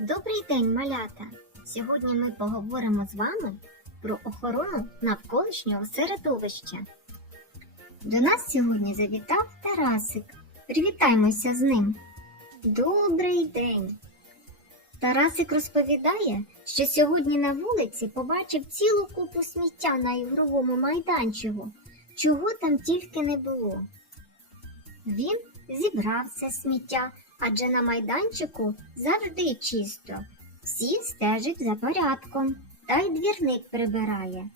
Добрий день, малята! Сьогодні ми поговоримо з вами про охорону навколишнього середовища. До нас сьогодні завітав Тарасик. Привітаймося з ним. Добрий день! Тарасик розповідає, що сьогодні на вулиці побачив цілу купу сміття на ігровому майданчику, чого там тільки не було. Він зібрав це сміття, адже на майданчику завжди чисто. Всі стежать за порядком, та й двірник прибирає.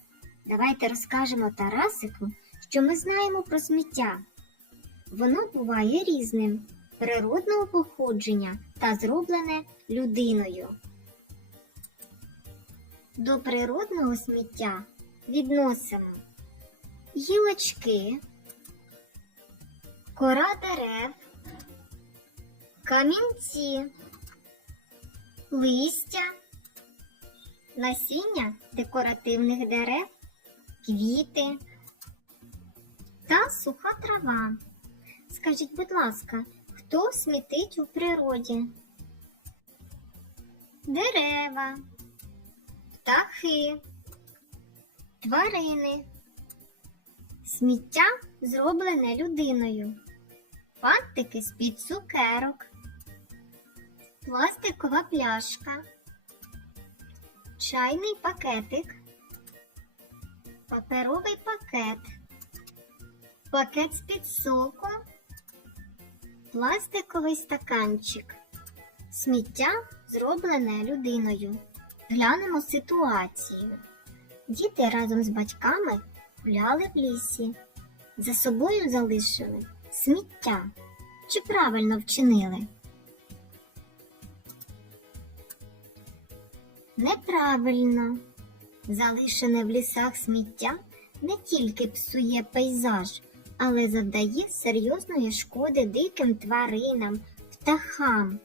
Давайте розкажемо Тарасику, що ми знаємо про сміття. Воно буває різним, природного походження та зроблене людиною. До природного сміття відносимо гілочки, кора дерев, камінці, листя, насіння декоративних дерев, квіти та суха трава. Скажіть, будь ласка, хто смітить у природі? Дерева, птахи, тварини. Сміття зроблене людиною. Фантики з-під цукерок, пластикова пляшка, чайний пакетик, паперовий пакет, пакет з-під соку, пластиковий стаканчик. Сміття зроблене людиною. Глянемо ситуацію. Діти разом з батьками гуляли в лісі. За собою залишили сміття. Чи правильно вчинили? Неправильно. Залишене в лісах сміття не тільки псує пейзаж, але завдає серйозної шкоди диким тваринам, птахам.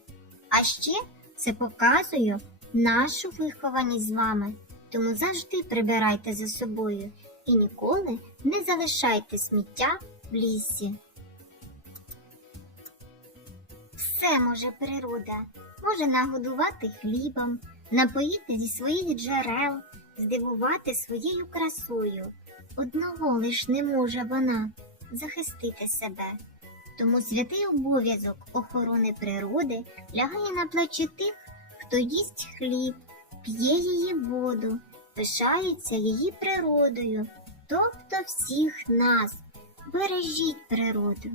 А ще це показує нашу вихованість з вами. Тому завжди прибирайте за собою і ніколи не залишайте сміття в лісі. Все може природа, може нагодувати хлібом, напоїти зі своїх джерел, здивувати своєю красою. Одного лиш не може вона захистити себе. Тому святий обов'язок охорони природи лягає на плечі тих, хто їсть хліб, п'є її воду, пишається її природою, тобто всіх нас. Бережіть природу.